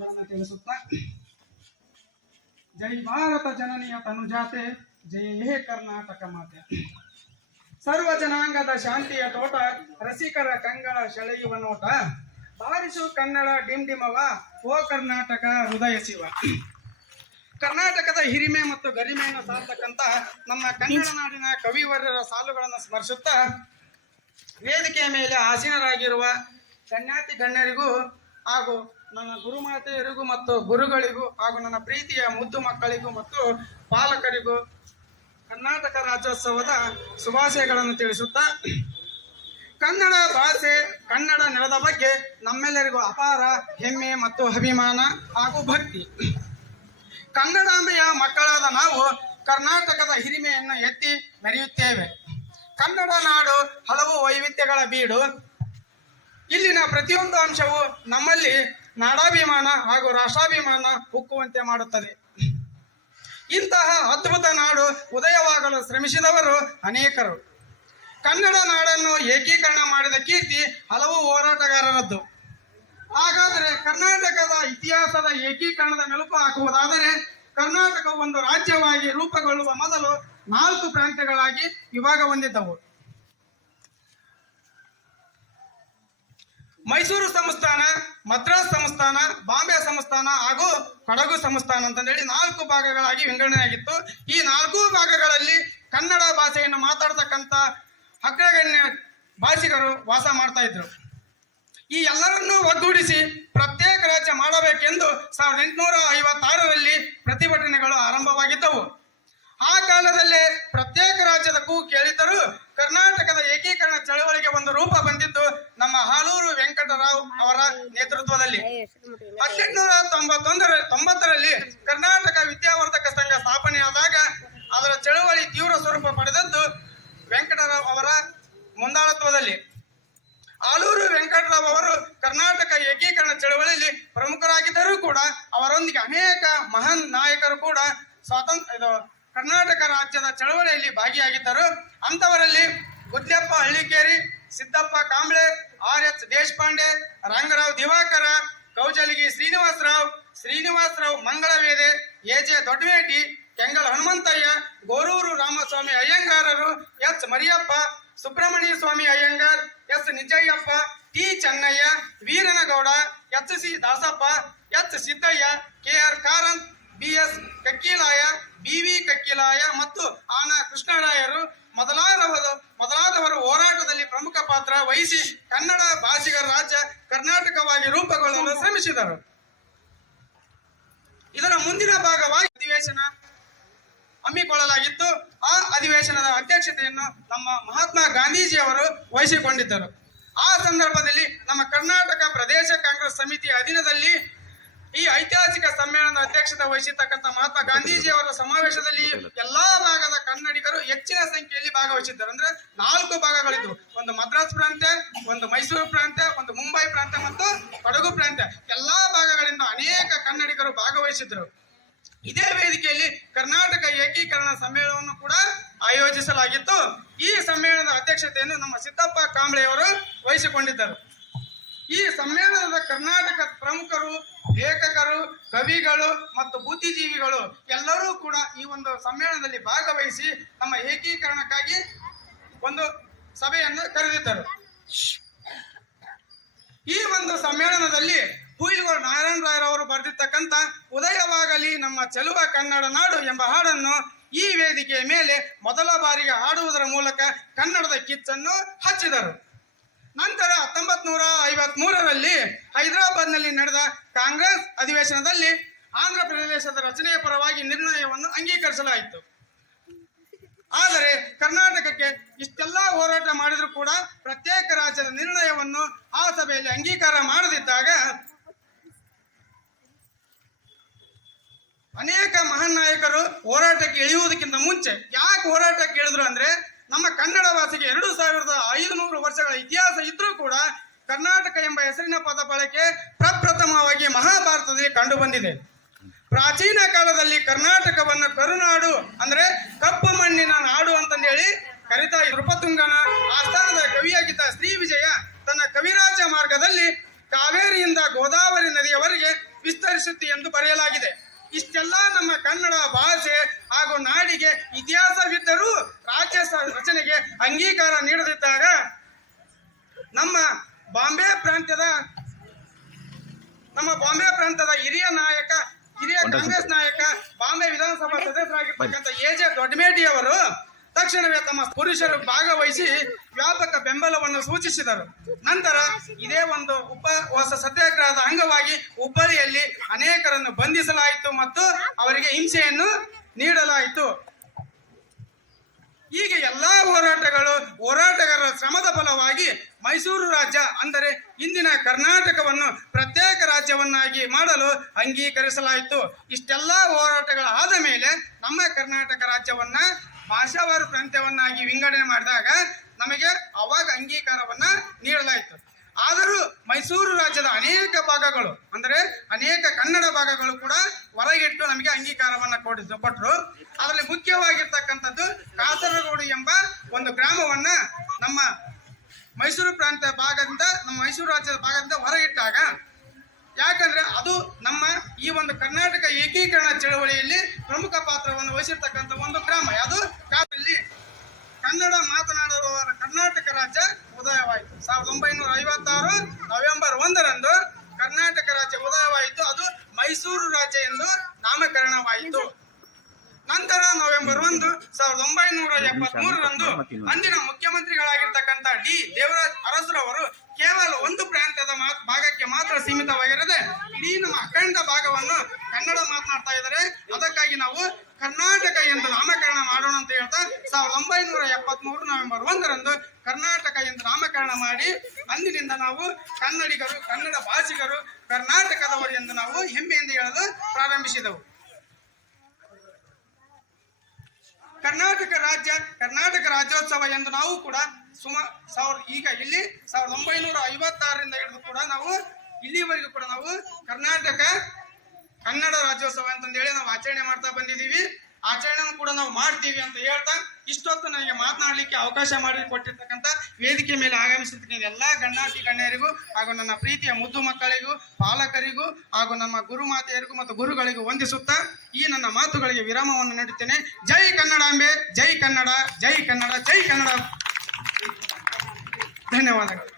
ಮಾತುಗಳನ್ನು ತಿಳಿಸುತ್ತಾ ಜೈ ಭಾರತ ಜನನಿಯ ತನುಜಾತೆ, ಜಯ ಹೇ ಕರ್ನಾಟಕ ಮಾತೆ. ಸರ್ವ ಜನಾಂಗದ ಶಾಂತಿಯ ತೋಟ, ರಸಿಕರ ಕಂಗಳ ಸೆಳೆಯುವ ನೋಟ, ಬಾರಿಸು ಕನ್ನಡ ಡಿಂಡಿಮವ, ಓ ಕರ್ನಾಟಕ ಹೃದಯ ಶಿವ. ಕರ್ನಾಟಕದ ಹಿರಿಮೆ ಮತ್ತು ಗರಿಮೆಯನ್ನು ಸಾರತಕ್ಕಂತ ನಮ್ಮ ಕನ್ನಡ ನಾಡಿನ ಕವಿವರ್ಯರ ಸಾಲುಗಳನ್ನು ಸ್ಮರಿಸುತ್ತಾ, ವೇದಿಕೆಯ ಮೇಲೆ ಆಸೀನರಾಗಿರುವ ಗಣ್ಯಾತಿ ಗಣ್ಯರಿಗೂ ಹಾಗೂ ನನ್ನ ಗುರುಮಾತೆಯರಿಗೂ ಮತ್ತು ಗುರುಗಳಿಗೂ ಹಾಗೂ ನನ್ನ ಪ್ರೀತಿಯ ಮುದ್ದು ಮಕ್ಕಳಿಗೂ ಮತ್ತು ಪಾಲಕರಿಗೂ ಕರ್ನಾಟಕ ರಾಜ್ಯೋತ್ಸವದ ಶುಭಾಶಯಗಳನ್ನು ತಿಳಿಸುತ್ತಾ, ಕನ್ನಡ ಭಾಷೆ, ಕನ್ನಡ ನೆಲದ ಬಗ್ಗೆ ನಮ್ಮೆಲ್ಲರಿಗೂ ಅಪಾರ ಹೆಮ್ಮೆ ಮತ್ತು ಅಭಿಮಾನ ಹಾಗೂ ಭಕ್ತಿ. ಕನ್ನಡಾಂಬೆಯ ಮಕ್ಕಳಾದ ನಾವು ಕರ್ನಾಟಕದ ಹಿರಿಮೆಯನ್ನು ಎತ್ತಿ ಮೆರೆಯುತ್ತೇವೆ. ಕನ್ನಡ ನಾಡು ಹಲವು ವೈವಿಧ್ಯಗಳ ಬೀಡು. ಇಲ್ಲಿನ ಪ್ರತಿಯೊಂದು ಅಂಶವು ನಮ್ಮಲ್ಲಿ ನಾಡಾಭಿಮಾನ ಹಾಗೂ ರಾಷ್ಟ್ರಾಭಿಮಾನ ಹುಕ್ಕುವಂತೆ ಮಾಡುತ್ತದೆ. ಇಂತಹ ಅದ್ಭುತ ನಾಡು ಉದಯವಾಗಲು ಶ್ರಮಿಸಿದವರು ಅನೇಕರು. ಕನ್ನಡ ನಾಡನ್ನು ಏಕೀಕರಣ ಮಾಡಿದ ಕೀರ್ತಿ ಹಲವು ಹೋರಾಟಗಾರರದ್ದು. ಹಾಗಾದರೆ ಕರ್ನಾಟಕದ ಇತಿಹಾಸದ ಏಕೀಕರಣದ ಮೆಲುಕು ಹಾಕುವುದಾದರೆ, ಕರ್ನಾಟಕ ಒಂದು ರಾಜ್ಯವಾಗಿ ರೂಪುಗೊಳ್ಳುವ ಮೊದಲು ನಾಲ್ಕು ಪ್ರಾಂತ್ಯಗಳಾಗಿ ವಿಭಾಗ ಹೊಂದಿದ್ದವು. ಮೈಸೂರು ಸಂಸ್ಥಾನ, ಮದ್ರಾಸ್ ಸಂಸ್ಥಾನ, ಬಾಂಬೆ ಸಂಸ್ಥಾನ ಹಾಗೂ ಕೊಡಗು ಸಂಸ್ಥಾನ ಅಂತಂದೇಳಿ ನಾಲ್ಕು ಭಾಗಗಳಾಗಿ ವಿಂಗಡಣೆಯಾಗಿತ್ತು. ಈ ನಾಲ್ಕು ಭಾಗಗಳಲ್ಲಿ ಕನ್ನಡ ಭಾಷೆಯನ್ನು ಮಾತಾಡ್ತಕ್ಕಂಥ ಅಗ್ರಗಣ್ಯ ಭಾಷಿಗರು ವಾಸ ಮಾಡ್ತಾ ಇದ್ರು. ಈ ಎಲ್ಲರನ್ನೂ ಒಗ್ಗೂಡಿಸಿ ಪ್ರತ್ಯೇಕ ರಾಜ್ಯ ಮಾಡಬೇಕೆಂದು ಸಾವಿರದ ಎಂಟುನೂರ ಐವತ್ತಾರರಲ್ಲಿ ಪ್ರತಿಭಟನೆಗಳು ಆರಂಭವಾಗಿದ್ದವು. ಆ ಕಾಲದಲ್ಲೇ ಪ್ರತ್ಯೇಕ ರಾಜ್ಯದ ಕೂ ಕೇಳಿದ್ದರೂ ಕರ್ನಾಟಕದ ಏಕೀಕರಣ ಚಳವಳಿಗೆ ಒಂದು ರೂಪ ಬಂದಿದ್ದು ನಮ್ಮ ಹಾಲೂರು ವೆಂಕಟರಾವ್ ಅವರ ನೇತೃತ್ವದಲ್ಲಿ ಹದಿನೆಂಟುನೂರ ತೊಂಬತ್ತೊಂದರ ತೊಂಬತ್ತರಲ್ಲಿ ಕರ್ನಾಟಕ ವಿದ್ಯಾವರ್ಧಕ ಸಂಘ ಸ್ಥಾಪನೆಯಾದಾಗ ಅದರ ಚಳುವಳಿ ತೀವ್ರ ಸ್ವರೂಪ ಪಡೆದದ್ದು ವೆಂಕಟರಾವ್ ಅವರ ಮುಂದಾಳತ್ವದಲ್ಲಿ. ಆಲೂರು ವೆಂಕಟರಾವ್ ಅವರು ಕರ್ನಾಟಕ ಏಕೀಕರಣ ಚಳವಳಿಯಲ್ಲಿ ಪ್ರಮುಖರಾಗಿದ್ದರೂ ಕೂಡ ಅವರೊಂದಿಗೆ ಅನೇಕ ಮಹಾನ್ ನಾಯಕರು ಕೂಡ ಸ್ವಾತಂತ್ರ್ಯ ಇದು ಕರ್ನಾಟಕ ರಾಜ್ಯದ ಚಳವಳಿಯಲ್ಲಿ ಭಾಗಿಯಾಗಿದ್ದರು. ಅಂತವರಲ್ಲಿ Guddappa Hallikeri, Siddappa Kamble R H Deshpande, Rangarao Diwakar, Kaujalagi Srinivasarao Srinivasarao Mangalavede A J Doddaveti, Kengal Hanumanthaiah, Goruru Ramaswamy ಅಯ್ಯಂಗಾರರು, H Mariyappa, Subrahmanya Swamy Iyengar, S Nijayyappa, T Channaiah, Veeranagouda, H C Dasappa, H Siddaiah, K R Karanth, B S Kakkilaya, B V Kakkilaya ಮತ್ತು ಆನ ಕೃಷ್ಣರಾಯರು ಮೊದಲಾದವರು ಪಾತ್ರ ವಹಿಸಿ ಕನ್ನಡ ಭಾಷಿಗರ ರಾಜ್ಯ ಕರ್ನಾಟಕವಾಗಿ ರೂಪುಗೊಳ್ಳಲು ಶ್ರಮಿಸಿದರು. ಇದರ ಮುಂದಿನ ಭಾಗವಾಗಿ ಅಧಿವೇಶನ ಹಮ್ಮಿಕೊಳ್ಳಲಾಗಿತ್ತು. ಆ ಅಧಿವೇಶನದ ಅಧ್ಯಕ್ಷತೆಯನ್ನು ನಮ್ಮ ಮಹಾತ್ಮ ಗಾಂಧೀಜಿ ಅವರು ವಹಿಸಿಕೊಂಡಿದ್ದರು. ಆ ಸಂದರ್ಭದಲ್ಲಿ ನಮ್ಮ ಕರ್ನಾಟಕ ಪ್ರದೇಶ ಕಾಂಗ್ರೆಸ್ ಸಮಿತಿಯ ಅಧೀನದಲ್ಲಿ ಈ ಐತಿಹಾಸಿಕ ಸಮ್ಮೇಳನದ ಅಧ್ಯಕ್ಷತೆ ವಹಿಸಿರ್ತಕ್ಕಂಥ ಮಹಾತ್ಮ ಗಾಂಧೀಜಿ ಅವರ ಸಮಾವೇಶದಲ್ಲಿ ಎಲ್ಲಾ ಭಾಗದ ಕನ್ನಡಿಗರು ಹೆಚ್ಚಿನ ಸಂಖ್ಯೆಯಲ್ಲಿ ಭಾಗವಹಿಸಿದ್ದರು. ಅಂದ್ರೆ ನಾಲ್ಕು ಭಾಗಗಳಿದ್ವು. ಒಂದು ಮದ್ರಾಸ್ ಪ್ರಾಂತ್ಯ, ಒಂದು ಮೈಸೂರು ಪ್ರಾಂತ್ಯ, ಒಂದು ಮುಂಬೈ ಪ್ರಾಂತ್ಯ ಮತ್ತು ಕೊಡಗು ಪ್ರಾಂತ್ಯ. ಎಲ್ಲಾ ಭಾಗಗಳಿಂದ ಅನೇಕ ಕನ್ನಡಿಗರು ಭಾಗವಹಿಸಿದ್ರು ಇದೇ ವೇದಿಕೆಯಲ್ಲಿ ಕರ್ನಾಟಕ ಏಕೀಕರಣ ಸಮ್ಮೇಳನವನ್ನು ಕೂಡ ಆಯೋಜಿಸಲಾಗಿತ್ತು. ಈ ಸಮ್ಮೇಳನದ ಅಧ್ಯಕ್ಷತೆಯನ್ನು ನಮ್ಮ ಸಿದ್ದಪ್ಪ ಕಾಂಬ್ಳೆಯವರು ವಹಿಸಿಕೊಂಡಿದ್ದರು. ಈ ಸಮ್ಮೇಳನದ ಕರ್ನಾಟಕ ಪ್ರಮುಖರು ಲೇಖಕರು, ಕವಿಗಳು ಮತ್ತು ಬುದ್ಧಿಜೀವಿಗಳು ಎಲ್ಲರೂ ಕೂಡ ಈ ಒಂದು ಸಮ್ಮೇಳನದಲ್ಲಿ ಭಾಗವಹಿಸಿ ನಮ್ಮ ಏಕೀಕರಣಕ್ಕಾಗಿ ಒಂದು ಸಭೆಯನ್ನು ಕರೆದಿದ್ದರು. ಈ ಒಂದು ಸಮ್ಮೇಳನದಲ್ಲಿ ಹುಯಿಲ್ಗೋಳ್ ನಾರಾಯಣ ರಾಯರವರು ಬರೆದಿರ್ತಕ್ಕಂಥ ಉದಯವಾಗಲಿ ನಮ್ಮ ಚೆಲುವ ಕನ್ನಡ ನಾಡು ಎಂಬ ಹಾಡನ್ನು ಈ ವೇದಿಕೆಯ ಮೇಲೆ ಮೊದಲ ಬಾರಿಗೆ ಹಾಡುವುದರ ಮೂಲಕ ಕನ್ನಡದ ಕಿಚ್ಚನ್ನು ಹಚ್ಚಿದರು. ನಂತರ ಹತ್ತೊಂಬತ್ ನೂರ ಐವತ್ ಮೂರರಲ್ಲಿ ಹೈದರಾಬಾದ್ನಲ್ಲಿ ನಡೆದ ಕಾಂಗ್ರೆಸ್ ಅಧಿವೇಶನದಲ್ಲಿ ಆಂಧ್ರ ಪ್ರದೇಶದ ರಚನೆಯ ಪರವಾಗಿ ನಿರ್ಣಯವನ್ನು ಅಂಗೀಕರಿಸಲಾಯಿತು. ಆದರೆ ಕರ್ನಾಟಕಕ್ಕೆ ಇಷ್ಟೆಲ್ಲ ಹೋರಾಟ ಮಾಡಿದರೂ ಕೂಡ ಪ್ರತ್ಯೇಕ ರಾಜ್ಯದ ನಿರ್ಣಯವನ್ನು ಆ ಸಭೆಯಲ್ಲಿ ಅಂಗೀಕಾರ ಮಾಡದಿದ್ದಾಗ ಅನೇಕ ಮಹಾನ್ ನಾಯಕರು ಹೋರಾಟಕ್ಕೆ ಇಳಿಯುವುದಕ್ಕಿಂತ ಮುಂಚೆ ಯಾಕೆ ಹೋರಾಟಕ್ಕೆ ಇಳಿದ್ರು ಅಂದ್ರೆ ನಮ್ಮ ಕನ್ನಡ ಭಾಷೆಗೆ ಎರಡು ಸಾವಿರದ ಐದುನೂರು ವರ್ಷಗಳ ಇತಿಹಾಸ ಇದ್ರೂ ಕೂಡ ಕರ್ನಾಟಕ ಎಂಬ ಹೆಸರಿನ ಪದ ಬಳಕೆ ಪ್ರಪ್ರಥಮವಾಗಿ ಮಹಾಭಾರತದಲ್ಲಿ ಕಂಡು ಬಂದಿದೆ. ಪ್ರಾಚೀನ ಕಾಲದಲ್ಲಿ ಕರ್ನಾಟಕವನ್ನು ಕರುನಾಡು ಅಂದ್ರೆ ಕಪ್ಪು ಮಣ್ಣಿನ ನಾಡು ಅಂತಂದೇಳಿ ಕರಿತಾ ನೃಪತುಂಗನ ಆಸ್ಥಾನದ ಕವಿಯಾಗಿದ್ದ ಶ್ರೀ ವಿಜಯ ತನ್ನ ಕವಿರಾಜ ಮಾರ್ಗದಲ್ಲಿ ಕಾವೇರಿಯಿಂದ ಗೋದಾವರಿ ನದಿಯವರೆಗೆ ವಿಸ್ತರಿಸುತ್ತಿ ಎಂದು ಬರೆಯಲಾಗಿದೆ. ಇಷ್ಟೆಲ್ಲ ನಮ್ಮ ಕನ್ನಡ ಭಾಷೆ ಹಾಗೂ ನಾಡಿಗೆ ಇತಿಹಾಸವಿದ್ದರೂ ಅಂಗೀಕಾರ ನೀಡದಿದ್ದಾಗ ನಮ್ಮ ಬಾಂಬೆ ಪ್ರಾಂತ್ಯದ ನಮ್ಮ ಬಾಂಬೆ ಪ್ರಾಂತದ ಹಿರಿಯ ನಾಯಕ ಹಿರಿಯ ಕಾಂಗ್ರೆಸ್ ನಾಯಕ ಬಾಂಬೆ ವಿಧಾನಸಭಾ ಸದಸ್ಯರಾಗಿರ್ತಕ್ಕಂಥ ಎ ಜೆ ದೊಡ್ಡಮೇಟಿ ಅವರು ತಕ್ಷಣವೇ ತಮ್ಮ ಪುರುಷರು ಭಾಗವಹಿಸಿ ವ್ಯಾಪಕ ಬೆಂಬಲವನ್ನು ಸೂಚಿಸಿದರು. ನಂತರ ಇದೇ ಒಂದು ಉಪವಾಸ ಸತ್ಯಾಗ್ರಹದ ಅಂಗವಾಗಿ ಹುಬ್ಬಳ್ಳಿಯಲ್ಲಿ ಅನೇಕರನ್ನು ಬಂಧಿಸಲಾಯಿತು ಮತ್ತು ಅವರಿಗೆ ಹಿಂಸೆಯನ್ನು ನೀಡಲಾಯಿತು. ಹೀಗೆ ಎಲ್ಲಾ ಹೋರಾಟಗಳು ಹೋರಾಟಗಾರರ ಶ್ರಮದ ಫಲವಾಗಿ ಮೈಸೂರು ರಾಜ್ಯ ಅಂದರೆ ಇಂದಿನ ಕರ್ನಾಟಕವನ್ನು ಪ್ರತ್ಯೇಕ ರಾಜ್ಯವನ್ನಾಗಿ ಮಾಡಲು ಅಂಗೀಕರಿಸಲಾಯಿತು. ಇಷ್ಟೆಲ್ಲ ಹೋರಾಟಗಳ ಆದ ಮೇಲೆ ನಮ್ಮ ಕರ್ನಾಟಕ ರಾಜ್ಯವನ್ನ ಭಾಷಾವಾರು ಪ್ರಾಂತ್ಯವನ್ನಾಗಿ ವಿಂಗಡಣೆ ಮಾಡಿದಾಗ ನಮಗೆ ಅವಾಗ ಅಂಗೀಕಾರವನ್ನ ನೀಡಲಾಯಿತು. ಆದರೂ ಮೈಸೂರು ರಾಜ್ಯದ ಅನೇಕ ಭಾಗಗಳು ಅಂದರೆ ಅನೇಕ ಕನ್ನಡ ಭಾಗಗಳು ಕೂಡ ಹೊರಗಿಟ್ಟು ನಮಗೆ ಅಂಗೀಕಾರವನ್ನ ಕೊಡಿಸ ಕೊಟ್ಟರು ಅದರಲ್ಲಿ ಮುಖ್ಯವಾಗಿರ್ತಕ್ಕಂಥದ್ದು ಕಾಸರಗೋಡು ಎಂಬ ಒಂದು ಗ್ರಾಮವನ್ನ ನಮ್ಮ ಮೈಸೂರು ಪ್ರಾಂತ ಭಾಗದಿಂದ, ನಮ್ಮ ಮೈಸೂರು ರಾಜ್ಯದ ಭಾಗದಿಂದ ಹೊರಗಿಟ್ಟಾಗ, ಯಾಕಂದ್ರೆ ಅದು ನಮ್ಮ ಈ ಒಂದು ಕರ್ನಾಟಕ ಏಕೀಕರಣ ಚಳವಳಿಯಲ್ಲಿ ಪ್ರಮುಖ ಪಾತ್ರವನ್ನು ವಹಿಸಿರ್ತಕ್ಕಂಥ ಒಂದು ಗ್ರಾಮ. ಅದು ಕಾದಲ್ಲಿ ಕನ್ನಡ ಮಾತನಾಡುವವರ ಕರ್ನಾಟಕ ರಾಜ್ಯ ಉದಯವಾಯಿತು. ಸಾವಿರದ ಒಂಬೈನೂರ ಐವತ್ತಾರು ನವೆಂಬರ್ ಒಂದರಂದು ಕರ್ನಾಟಕ ರಾಜ್ಯ ಉದಯವಾಯಿತು. ಅದು ಮೈಸೂರು ರಾಜ್ಯ ಎಂದು ನಾಮಕರಣವಾಯಿತು. ನಂತರ ನವೆಂಬರ್ ಒಂದು ಸಾವಿರದ ಒಂಬೈನೂರ ಎಪ್ಪತ್ಮೂರರಂದು ಅಂದಿನ ಮುಖ್ಯಮಂತ್ರಿಗಳಾಗಿರ್ತಕ್ಕಂಥ ಡಿ ದೇವರಾಜ್ ಅರಸರವರು ಕೇವಲ ಒಂದು ಪ್ರಾಂತ್ಯದ ಭಾಗಕ್ಕೆ ಮಾತ್ರ ಸೀಮಿತವಾಗಿರದೆ ಇಡೀ ನಮ್ಮ ಅಖಂಡ ಭಾಗವನ್ನು ಕನ್ನಡ ಮಾತನಾಡ್ತಾ ಇದ್ದಾರೆ. ಅದಕ್ಕಾಗಿ ನಾವು ಕರ್ನಾಟಕ ಎಂದು ನಾಮಕರಣ ಮಾಡೋಣ ಅಂತ ಹೇಳ್ತಾ ಸಾವಿರದ ಒಂಬೈನೂರ ಎಪ್ಪತ್ತ್ ಮೂರು ನವೆಂಬರ್ ಒಂದರಂದು ಕರ್ನಾಟಕ ಎಂದು ನಾಮಕರಣ ಮಾಡಿ ಅಂದಿನಿಂದ ನಾವು ಕನ್ನಡಿಗರು ಕನ್ನಡ ಭಾಷಿಗರು ಕರ್ನಾಟಕದವರು ಎಂದು ನಾವು ಹೆಮ್ಮೆಯಿಂದ ಹೇಳಲು ಪ್ರಾರಂಭಿಸಿದೆವು. ಕರ್ನಾಟಕ ರಾಜ್ಯ, ಕರ್ನಾಟಕ ರಾಜ್ಯೋತ್ಸವ ಎಂದು ನಾವು ಕೂಡ ಸುಮಾರು ಸಾವಿರ, ಈಗ ಇಲ್ಲಿ ಸಾವಿರದ ಒಂಬೈನೂರ ಐವತ್ತಾರರಿಂದ ಹಿಡಿದು ಕೂಡ ನಾವು ಇಲ್ಲಿವರೆಗೂ ಕೂಡ ನಾವು ಕರ್ನಾಟಕ ಕನ್ನಡ ರಾಜ್ಯೋತ್ಸವ ಅಂತಂದೇಳಿ ನಾವು ಆಚರಣೆ ಮಾಡ್ತಾ ಬಂದಿದ್ದೀವಿ. ಆಚರಣೆ ಕೂಡ ನಾವು ಮಾಡ್ತೀವಿ ಅಂತ ಹೇಳ್ತಾ ಇಷ್ಟೊತ್ತು ನನಗೆ ಮಾತನಾಡಲಿಕ್ಕೆ ಅವಕಾಶ ಮಾಡಿ ಕೊಟ್ಟಿರ್ತಕ್ಕಂಥ ವೇದಿಕೆ ಮೇಲೆ ಆಗಮಿಸಿರ್ತಕ್ಕಂಥ ಎಲ್ಲ ಗಣ್ಯಾತಿ ಗಣ್ಯರಿಗೂ ಹಾಗೂ ನನ್ನ ಪ್ರೀತಿಯ ಮುದ್ದು ಮಕ್ಕಳಿಗೂ, ಪಾಲಕರಿಗೂ ಹಾಗೂ ನಮ್ಮ ಗುರುಮಾತೆಯರಿಗೂ ಮತ್ತು ಗುರುಗಳಿಗೂ ವಂದಿಸುತ್ತಾ ಈ ನನ್ನ ಮಾತುಗಳಿಗೆ ವಿರಾಮವನ್ನು ನೀಡುತ್ತೇನೆ. ಜೈ ಕನ್ನಡಾಂಬೆ, ಜೈ ಕನ್ನಡ ಜೈ ಕನ್ನಡ ಜೈ ಕನ್ನಡ. ಧನ್ಯವಾದಗಳು.